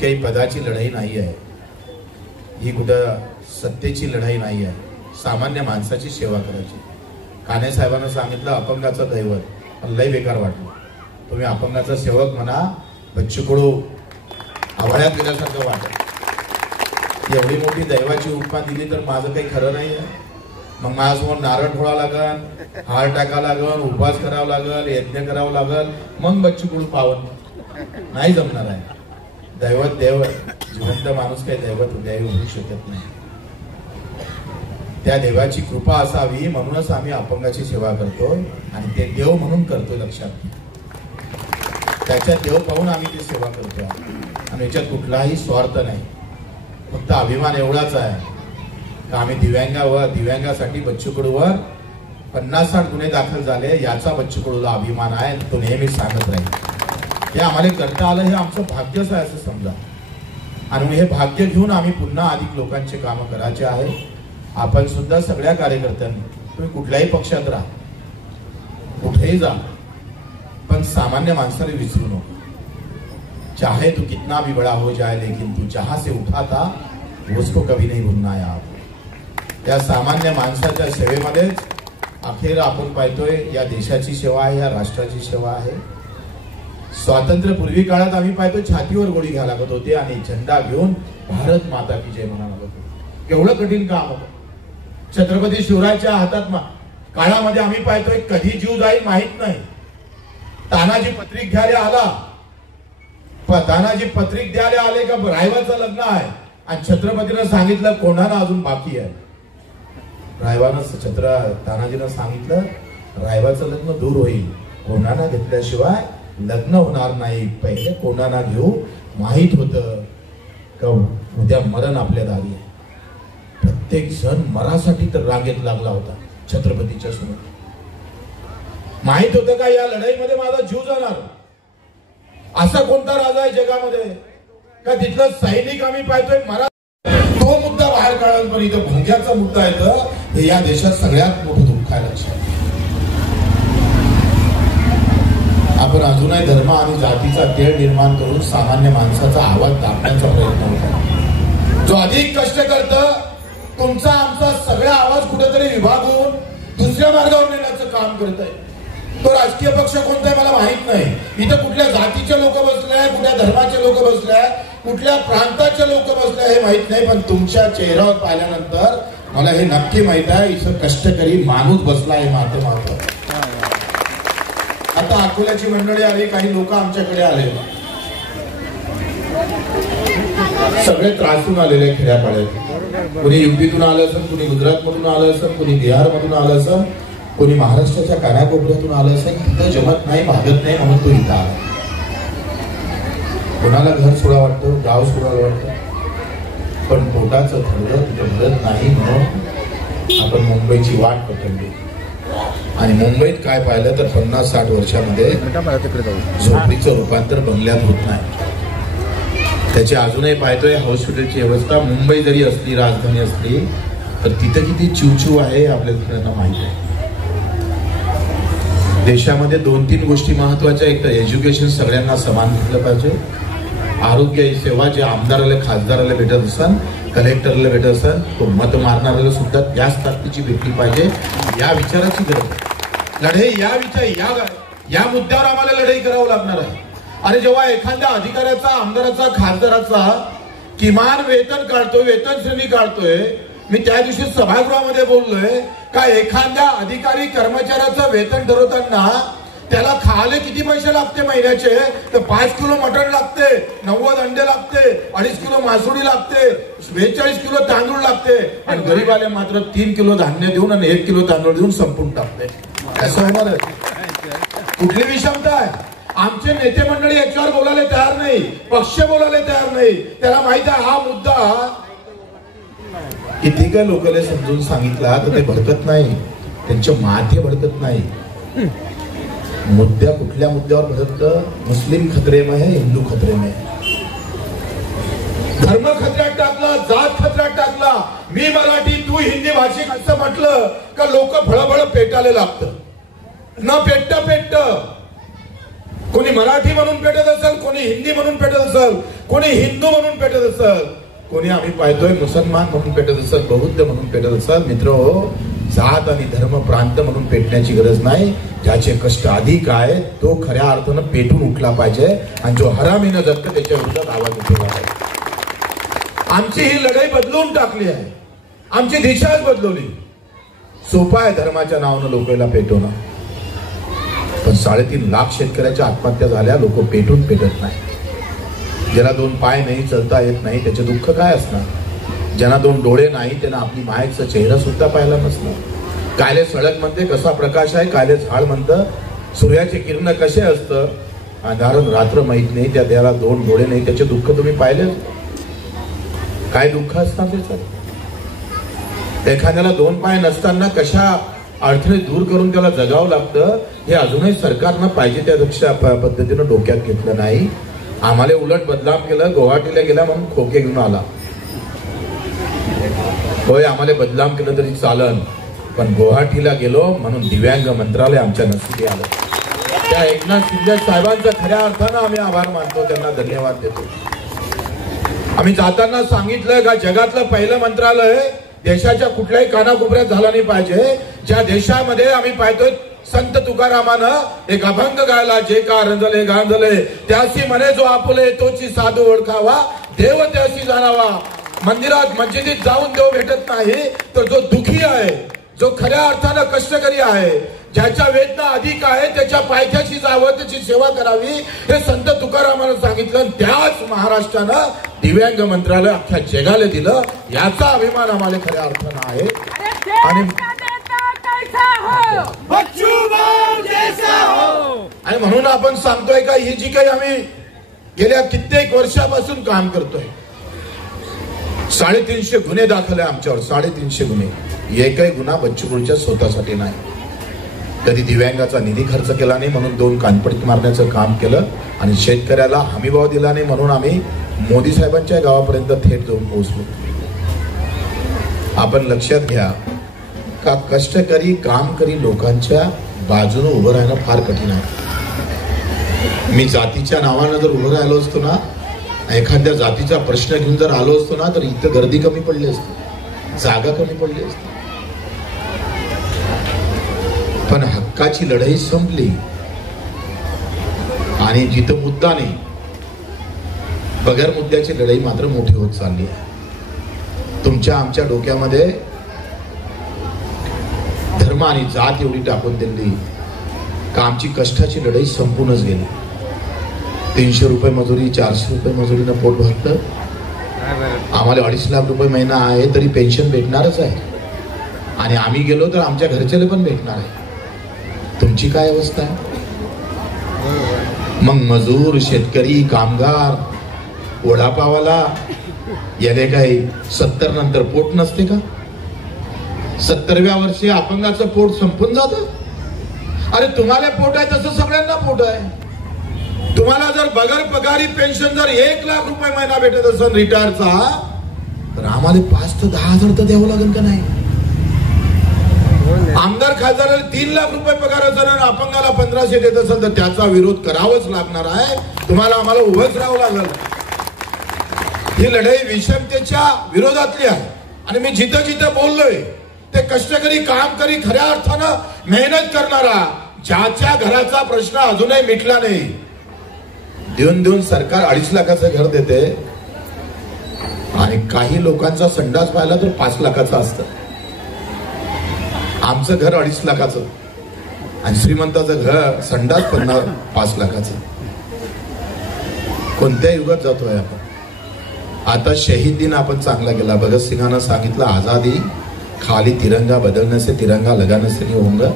काही पदाची लढाई नाही आहे, ही कुठं सत्तेची लढाई नाही आहे, सामान्य माणसाची सेवा करायची. काने साहेबांना सांगितलं अपंगाचं दैवत, लय बेकार वाटलं. तुम्ही अपंगाचा सेवक म्हणा, बच्चू कडू आवाळ्यात गेल्यासारखं वाटत. एवढी मोठी दैवाची उपमा दिली तर माझं काही खरं नाही आहे. मग माझ्यासमोर नारळ फोडा लागल, हार टाका लागल, उपवास करावा लागल, यज्ञ करावं लागल, मग बच्चू कडू पावन नाही जमणार आहे. दैवत देव, जिवंत माणूस काही दैवत उद्याही होऊ शकत नाही. त्या देवाची कृपा असावी म्हणूनच आम्ही अपंगाची सेवा करतो आणि ते देव म्हणून करतोय. लक्षात, त्याच्या देव पाहून आम्ही ती सेवा करतो आणि याच्यात कुठलाही स्वार्थ नाही. फक्त अभिमान एवढाच आहे का आम्ही दिव्यांगासाठी बच्चू कडूवर 50-60 गुन्हे दाखल झाले, याचा बच्चू कडूला अभिमान आहे. तो नेहमी सांगत राहील. हे आम्हाला करता आलं, हे आमचं भाग्यच आहे असं समजा. आणि हे भाग्य घेऊन आम्ही पुन्हा अधिक लोकांचे काम करायचे आहे. आपण सुद्धा सगळ्या कार्यकर्त्यांनी, तुम्ही कुठल्याही पक्षात राहा, कुठेही जा, पण सामान्य माणसाला विसरू नको. चाहे तू कितना भी बड़ा हो जाए, लेकिन तू जहां से उठा था उसको कभी नहीं भूलना है. आप त्या सामान्य माणसाच्या सेवेमध्येच अखेर आपण पाहतोय या देशाची सेवा आहे, या राष्ट्राची सेवा आहे. स्वातंत्र्यपूर्वी काळात आम्ही पाहतोय छातीवर गोळी घ्यायला लागत होते आणि झेंडा घेऊन भारत माता की जय म्हणायला लागत होते. केवढं कठीण काम होतं. छत्रपती शिवरायांच्या हातात काळामध्ये आम्ही पाहतोय कधी जीव जाईल माहित नाही. तानाजी पत्रिक घ्यायला आला, तानाजी पत्रिक द्यायला आले का रायबाचं लग्न आहे आणि छत्रपतीनं सांगितलं कोणाला अजून बाकी आहे. तानाजीनं सांगितलं रायबाचं लग्न दूर होईल, कोणाला घेतल्याशिवाय लग्न होणार नाही. पहिले कोणाला घेऊ. माहित होतं का उद्या मरण आपल्या दारी आहे. प्रत्येक जण मरासाठी तर रांगेत लागला होता छत्रपतीच्या समोर. माहित होतं का या लढाईमध्ये माझा जीव जाणार. असा कोणता राजा आहे जगामध्ये का तिथलं सैनिक आम्ही पाहतोय मरा. तो मुद्दा बाहेर काढाल, पण इथं भोंग्याचा मुद्दा येतं. हे या देशात सगळ्यात मोठं दुःख आहे. लक्षात, आपण अजूनही धर्म आणि जातीचा तेढ निर्माण करून सामान्य माणसाचा आवाज दाबण्याचा प्रयत्न होता. जो अधिक कष्ट करतं, तुमचा आमचा सगळा आवाज कुठेतरी विभागून दुसऱ्या मार्गावर नेण्याचं काम करत आहे. तो राजकीय पक्ष कोणता आहे मला माहित नाही. इथं कुठल्या जातीचे लोक बसले, कुठल्या धर्माचे लोक बसले, कुठल्या प्रांताचे लोक बसले हे माहित नाही. पण तुमच्या चेहऱ्यावर पाहिल्यानंतर मला हे नक्की माहित आहे इथं कष्टकरी माणूस बसला आहे. मात्र आता अकोल्याची मंडळी आली, काही लोक आमच्याकडे आले, सगळे त्रासून आलेले खेड्यापाड्यात. कोणी युपीतून आलं असेल, कोणी गुजरात मधून आलं असेल, कोणी बिहार मधून आलं असेल, कोणी महाराष्ट्राच्या कानाकोपऱ्यातून आलं असेल. तिथं जमत नाही, भागत नाही म्हणून तो इथं आला. कोणाला घर सोडा वाटतं, गाव सोडायला वाटतं, पण पोटाचं थरडं तिथं भरत नाही म्हणून आपण मुंबईची वाट पकडली. आणि मुंबईत काय पाहिलं तर 50-60 वर्षामध्ये झोपडीचं रूपांतर बंगल्यात होत नाही. त्याची अजूनही पाहतोय हॉस्पिटलची व्यवस्था. मुंबई जरी असली, राजधानी असली, तर तिथं किती चिवचिव आहे आपल्या दुसऱ्यांना माहिती आहे. देशामध्ये 2-3 गोष्टी महत्वाच्या. एक तर एज्युकेशन सगळ्यांना समान घेतलं पाहिजे. आरोग्य सेवा जे आमदाराला, खासदाराला भेटत असेल, कलेक्टरला भेटत असेल, तो मत मारणाऱ्याला सुद्धा त्याच ताकदीची भेटली पाहिजे. या विचाराची गरज लढाई, या मुद्द्यावर आम्हाला लढाई करावं लागणार आहे. आणि जेव्हा एखाद्या अधिकाऱ्याचा, आमदाराचा, खासदाराचा किमान वेतन काढतोय, वेतन श्रेणी काढतोय, मी त्या दिवशी सभागृहामध्ये बोललोय का एखाद्या अधिकारी कर्मचाऱ्याचं वेतन ठरवताना त्याला खायला किती पैसे लागते महिन्याचे, तर 5 किलो मटण लागते, 90 अंडे लागते, 2.5 किलो मासोळी लागते, 42 किलो तांदूळ लागते. आणि गरीबाला मात्र 3 किलो धान्य देऊन आणि 1 किलो तांदूळ देऊन संपून टाकते. असं होणार कुठली विषमता आहे. आमचे नेते मंडळी याच्यावर बोलायला तयार नाही, पक्ष बोलायला तयार नाही. त्याला माहित आहे हा मुद्दा किती काय लोकांना समजून सांगितला तर ते भडकत नाही, त्यांचे माथे भडकत नाही. मुद्दा कुठल्या मुद्द्यावर भडकतं. मुस्लिम खतरे में है, हिंदू खतरे में है. धर्म खतऱ्यात टाकला, जात खतऱ्यात टाकला. मी मराठी, तू हिंदी भाषिक असं म्हटलं का लोक फळफळ पेटायला लागतं. न पेटत कोणी मराठी म्हणून पेटत असेल, कोणी हिंदी म्हणून पेटत असेल, कोणी हिंदू म्हणून पेटत असेल, कोणी आम्ही पाहतोय मुसलमान म्हणून पेटत असेल, बौद्ध म्हणून पेटत असेल. मित्र हो, जात आणि धर्म प्रांत म्हणून पेटण्याची गरज नाही. ज्याचे कष्ट अधिक आहे तो खऱ्या अर्थानं पेटून उठला पाहिजे आणि जो हरामीनं जगतं त्याच्या विरोधात आवाज उठवला पाहिजे. आमची ही लढाई बदलून टाकली आहे, आमची दिशाच बदलवली. सोपा आहे धर्माच्या नावानं लोकांना पेटवणं, पण 3.5 लाख शेतकऱ्याच्या आत्महत्या झाल्या. लोक पेटून पेटत नाही. ज्याला 2 पाय नाही, चालता येत नाही, त्याचे दुःख काय असणार? ज्यांना 2 डोळे नाही त्यांना आपली मायेचा चेहरा सुद्धा पाहायला नसणार. कायले सडक म्हणते कसा प्रकाश आहे, कायले झाड म्हणतं सूर्याचे किरण कसे असतं. अंधारण रात्र माहित नाही, त्याला 2 डोळे नाही, त्याचे दुःख तुम्ही पाहिले? काय दुःख असणार त्याचं? एखाद्याला 2 पाय नसताना कशा अडथळे दूर करून त्याला जगावं लागतं, हे अजूनही सरकारनं पाहिजे त्या पद्धतीनं डोक्यात घेतलं नाही. आम्हाला उलट बदनाम केलं. गुवाहाटीला गेला म्हणून खोके घेऊन आला. होय, आम्हाला बदनाम केलं तरी चालन, पण गुवाहाटीला गेलो म्हणून दिव्यांग मंत्रालय आमच्या नशिबी आलं. त्या एकनाथ शिंदे साहेबांचा खऱ्या अर्थानं आम्ही आभार मानतो, त्यांना धन्यवाद देतो. आम्ही जाताना सांगितलं का जगातलं पहिलं मंत्रालय देशाच्या कुठल्याही कानाकोपऱ्यात झाला नाही पाहिजे. ज्या देशामध्ये आम्ही पाहतोय संत तुकारामानं एक अभंग गायला, जे का रंजले गांजले त्यासी म्हणे जो आपुले तोची साधू ओळखावा, देव त्याशी जाणावा. मंदिरात मस्जिदीत जाऊन देव भेटत नाही, तर जो दुखी आहे, जो खऱ्या अर्थानं कष्टकरी आहे, ज्याच्या वेदना अधिक आहे, त्याच्या पायथ्याशी जावं, त्याची सेवा करावी, हे संत तुकारामानं सांगितलं. त्याच महाराष्ट्रानं दिव्यांग मंत्रालय अख्ख्या जगाला दिलं. याचा अभिमान आम्हाला खऱ्या अर्थानं आहे. आणि म्हणून आपण सांगतोय का ही जी काही आम्ही गेल्या कित्येक वर्षापासून काम करतोय, 350 गुन्हे दाखल आहे आमच्यावर. 350 गुन्हे. एकही गुन्हा बच्चूकडूच्या स्वतःसाठी नाही. कधी दिव्यांगाचा निधी खर्च केला नाही म्हणून 2 कानपडीत मारण्याचं काम केलं, आणि शेतकऱ्याला हमीभाव दिला नाही म्हणून आम्ही मोदी साहेबांच्या गावापर्यंत थेट जाऊन पोहोचलो. आपण लक्षात घ्या का कष्टकरी कामकरी लोकांच्या बाजूने उभं राहणं फार कठीण आहे. मी जातीच्या नावानं जर उभं राहिलो असतो ना, एखाद्या जातीचा प्रश्न घेऊन जर आलो असतो ना, तर इथं गर्दी कमी पडली असती, जागा कमी पडली असती. पण हक्काची लढाई संपली आणि जिथं मुद्दा नाही, बगैर मुद्द्याची लढाई मात्र मोठी होत चालली आहे. तुमच्या आमच्या डोक्यामध्ये धर्म आणि जात एवढी टाकून दिली का आमची कष्टाची लढाई संपूनच गेली. 300 रुपये मजुरी, 400 रुपये मजुरीनं पोट भरतं. आम्हाला 2.5 लाख रुपये महिना आहे तरी पेन्शन भेटणारच आहे, आणि आम्ही गेलो तर आमच्या घरच्याला पण भेटणार आहे. तुमची काय अवस्था आहे? मग मजूर, शेतकरी, कामगार, वडापावाला याने काही 70 नंतर पोट नसते का? 70व्या वर्षी अपंगाचं पोट संपून जातं. अरे तुम्हाला पोट आहे तसं सगळ्यांना पोट आहे. तुम्हाला जर बगर पगारी पेन्शन जर 1 लाख रुपये महिना भेटत असेल रिटायरचा, तर आम्हाला 5 ते 10 हजार तर द्यावं लागेल का नाही? आमदार खासदाराला 3 लाख रुपये पगार असेल आणि अपंगाला 1500 देत असेल तर त्याचा विरोध करावाच लागणार आहे. तुम्हाला आम्हाला उभंच राहावं लागेल. ही लढाई विषमतेच्या विरोधातली आहे. आणि मी जिथं जिथं बोललोय ते कष्टकरी कामकरी खऱ्या अर्थानं मेहनत करणारा, ज्याच्या घराचा प्रश्न अजूनही मिटला नाही. देऊन सरकार 2.5 लाखाचं घर देते, आणि काही लोकांचा संडास पाहिला तर 5 लाखाचा असतं. आमचं घर 2.5 लाखाचं आणि श्रीमंताचं घर संडास 5 लाखाचं. कोणत्या युगात जातोय आपण? आता शहीद दिन आपण चांगला गेला. भगतसिंगानं सांगितलं, आजादी खाली तिरंगा बदलने से तिरंगा लगाने से नहीं होगा.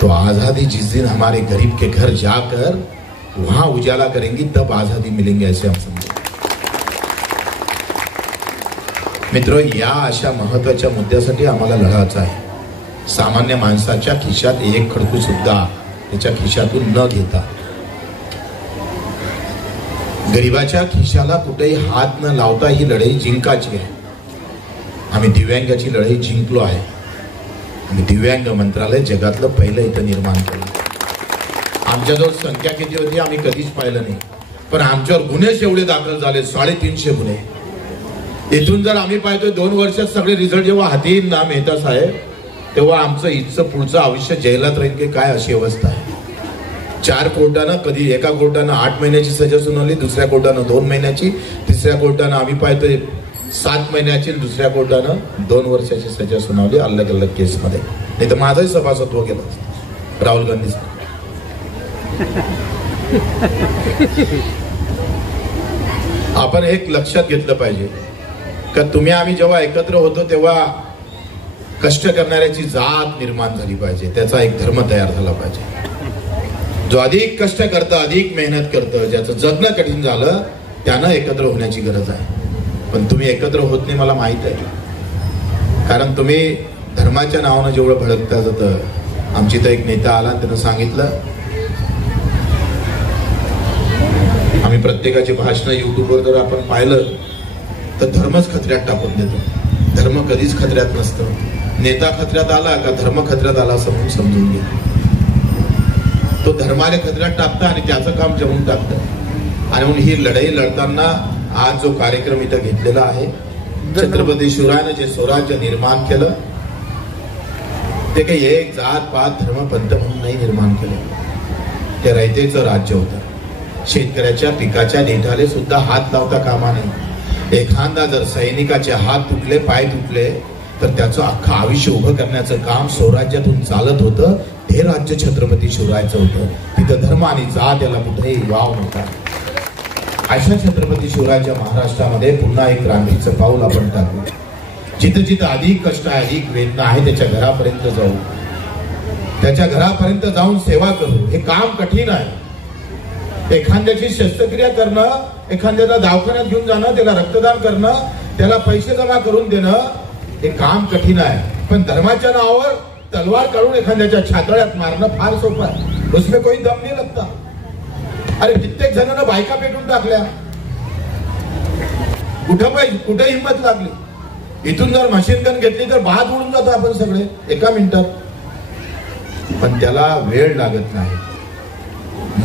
तो आजादी जिस दिन हमारे गरीब के घर जाकर वहां उजाला करेंगी तब आजादी मिलेंगे, ऐसे हम समझे. मित्र, या अशा महत्वाच्या मुद्द्यासाठी आम्हाला लढायचं आहे. सामान्य माणसाच्या खिशात 1 खडकू सुद्धा त्याच्या खिशातून न घेता, गरीबाच्या खिशाला कुठेही हात न लावता ही लढाई जिंकायची आहे. आम्ही दिव्यांगाची लढाई जिंकलो आहे. आणि दिव्यांग मंत्रालय जगातलं पहिलं इथं निर्माण केलं. आमच्याजवळ संख्या किती होती आम्ही कधीच पाहिलं नाही, पण आमच्यावर गुन्हेच एवढे दाखल झाले, 350 गुन्हे. इथून जर आम्ही पाहतोय 2 वर्षात सगळे रिझल्ट जेव्हा हाती येईल ना मेहता साहेब, तेव्हा आमचं इथचं पुढचं आयुष्य जेलात राहील की काय अशी अवस्था आहे. 4 कोर्टानं, कधी एका कोर्टानं 8 महिन्याची सजा सुनावली, दुसऱ्या कोर्टानं 2 महिन्याची, तिसऱ्या कोर्टानं आम्ही पाहतोय 7 महिन्याची, दुसऱ्या कोर्टानं 2 वर्षाची सजा सुनावली अलग अलग केसमध्ये. नाही तर माझंही सभासत्व केलं राहुल गांधी. आपण एक लक्षात घेतलं पाहिजे का तुम्ही आम्ही जेव्हा एकत्र होतो तेव्हा कष्ट करणाऱ्याची जात निर्माण झाली पाहिजे, त्याचा एक धर्म तयार झाला पाहिजे. जो अधिक कष्ट करतं, अधिक मेहनत करतं, ज्याचं जगणं कठीण झालं, त्यानं एकत्र होण्याची गरज आहे. पण तुम्ही एकत्र होत नाही मला माहित आहे, कारण तुम्ही धर्माच्या नावानं जेवढं भडकता जातं. आमची तर एक नेता आला, त्यानं सांगितलं आम्ही प्रत्येकाची भाषणं युट्यूबवर जर आपण पाहिलं तर धर्मच खतऱ्यात टाकून देतो. धर्म कधीच खतऱ्यात नसतं. नेता खतऱ्यात आला का धर्म खतऱ्यात आला असं म्हणून समजून घे. तो धर्माने खतऱ्यात टाकतं आणि त्याचं काम जमून टाकतं. आणि म्हणून ही लढाई लढताना आज जो कार्यक्रम इथं घेतलेला आहे, छत्रपती शिवरायानं जे स्वराज्य निर्माण केलं ते काही एक जात पात धर्म पंथ म्हणून नाही निर्माण केलं. ते रयतेचं राज्य होतं. शेतकऱ्याच्या पिकाच्या देठाले सुद्धा हात लावता कामा नये. एखादा जर सैनिकाचे हात तुटले, पाय तुटले, तर त्याचं अख्खं आयुष्य उभं करण्याचं काम स्वराज्यातून चालत होतं. हे राज्य छत्रपती शिवरायाचं होतं. तिथं धर्म आणि जात याला कुठेही वाव नव्हता. अशा छत्रपती शिवरायाच्या महाराष्ट्रामध्ये पुन्हा एक क्रांतीचं पाऊल आपण टाकू. जिथं जिथं अधिक कष्ट आहे, अधिक वेदना आहे, त्याच्या घरापर्यंत जाऊ. त्याच्या घरापर्यंत जाऊन सेवा करू. हे काम कठीण आहे. एखाद्याची शस्त्रक्रिया करणं, एखाद्याला दवाखान्यात घेऊन जाणं, त्याला रक्तदान करणं, त्याला पैसे जमा करून देणं, हे काम कठीण आहे. पण धर्माच्या नावावर तलवार काढून एखाद्याच्या छातळ्यात मारणं फार सोपं आहे. उसमें कोई दम नाही लगता. अरे कित्येक जणांना बायका पेटून टाकल्या. कुठं हिंमत लागली. इथून जर मशीन गन घेतली तर भात उडून जातो आपण सगळे एका मिनिटात. पण त्याला वेळ लागत नाही.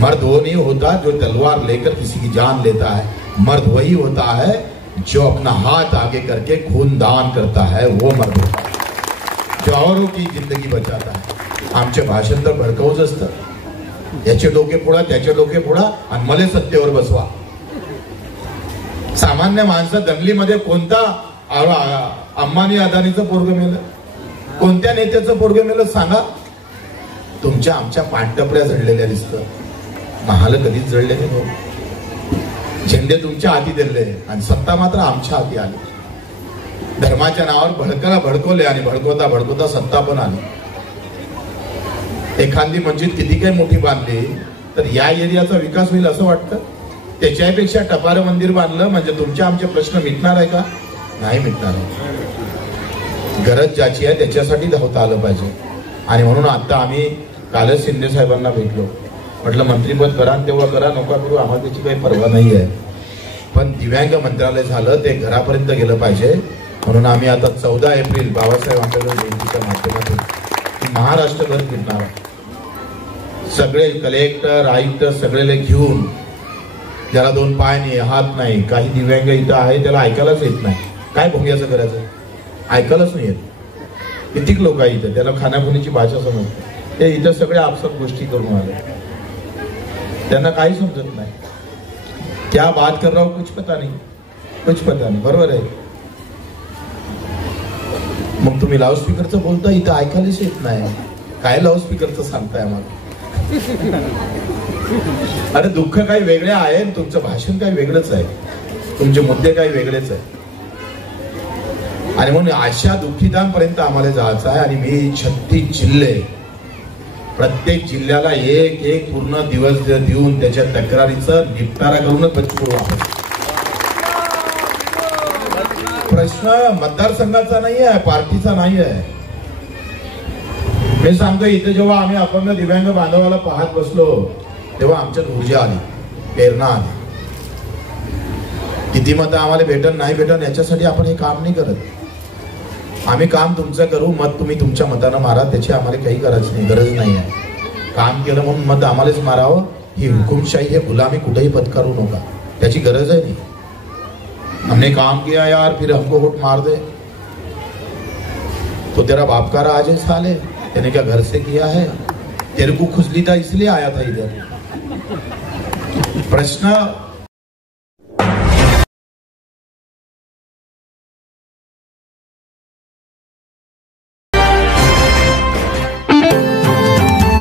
मर्द वो नहीं होता जो तलवार लेकर किसी की जान लेता है. मर्द वही होता है जो अपना हाथ आगे करके खून दान करता है. वो मर्द होता है जो औरों की जिंदगी बचाता है. आमचे भाषण तर भडकाऊच असतं. याचे डोके फोडा, त्याचे डोके फोडा आणि मले सत्तेवर बसवा. सामान्य माणसं दंगलीमध्ये कोणता अंबानी अदानीचं पोरगं मेलं, कोणत्या नेत्याचं पोरगं मेलं सांगा. तुमच्या आमच्या पाणटपड्या झडलेल्या दिसतं. महाल कधीच जळले नाही. झेंडे तुमच्या हाती दिले आणि सत्ता मात्र आमच्या हाती आली. धर्माच्या नावावर भडकवले आणि भडकवता सत्ता पण आली. एखादी मस्जिद किती काही मोठी बांधली तर या एरियाचा विकास होईल असं वाटतं. त्याच्यापेक्षा टपारं मंदिर बांधलं म्हणजे तुमचे आमचे प्रश्न मिटणार आहे का? नाही मिटणार आहे. गरज ज्याची आहे त्याच्यासाठी धावता आलं पाहिजे. आणि म्हणून आता आम्ही कालच शिंदे साहेबांना भेटलो. म्हटलं मंत्रीपद करा तेव्हा करा, नोका करू, आम्हाला त्याची काही पर्वा नाही आहे. पण दिव्यांग मंत्रालय झालं ते घरापर्यंत गेलं पाहिजे. म्हणून आम्ही आता 14 एप्रिल बाबासाहेब आंबेडकर जयंतीच्या माध्यमातून महाराष्ट्रभर फिरणार. सगळे कलेक्टर आयुक्त सगळेले घेऊन, ज्याला 2 पाय नाही, हात नाही, काही दिव्यांग इथं आहे त्याला ऐकायलाच येत नाही. काय भोंग्याचं करायचं? ऐकायलाच नाही येत. कितीक लोक आहे इथं त्याला खाण्यापिण्याची भाषा समजते. ते इथं सगळे आपसात गोष्टी करून आले. त्यांना काही समजत नाही. क्या बात कर रहा हूं कुछ पता नाही. बरोबर आहे. मग तुम्ही लाऊडस्पीकरचं बोलता, इथं ऐकायलाच येत नाही. काय लाऊडस्पीकरचं सांगताय आम्हाला? अरे दुःख काही वेगळे आहे, तुमचं भाषण काही वेगळंच आहे, तुमचे मुद्दे काही वेगळेच आहे. आणि म्हणून अशा दुःखितांपर्यंत आम्हाला जायचं आहे. आणि मी 36 जिल्हे, प्रत्येक जिल्ह्याला एक पूर्ण दिवस देऊन त्याच्या तक्रारीचं निपटारा करूनच बचकरू आपण. प्रश्न मतदारसंघाचा नाही आहे, पार्टीचा नाही आहे. मी सांगतो, इथे जेव्हा आम्ही अपंग दिव्यांग बांधवाला पाहत बसलो तेव्हा आमच्यात ऊर्जा आली, प्रेरणा आली. किती मतं आम्हाला भेटन नाही भेटन याच्यासाठी आपण हे काम नाही करत. आम्ही काम तुमचं करू, मत तुम्ही तुमच्या मतानं मारा, त्याची आम्हाला काही गरज नाही आहे. काम केलं म्हणून मत आम्हालाच मारावं, ही हुकुमशाही है, गुलामी कुठेही पत्करू नका, त्याची गरज आहे नाही. हमने काम किया यार फिर हमको वोट मार दे, तो तेरा बाप का राज है साले, तेने क्या घर से किया है? तेरे को खुजली था इसलिए आया था इधर. प्रश्न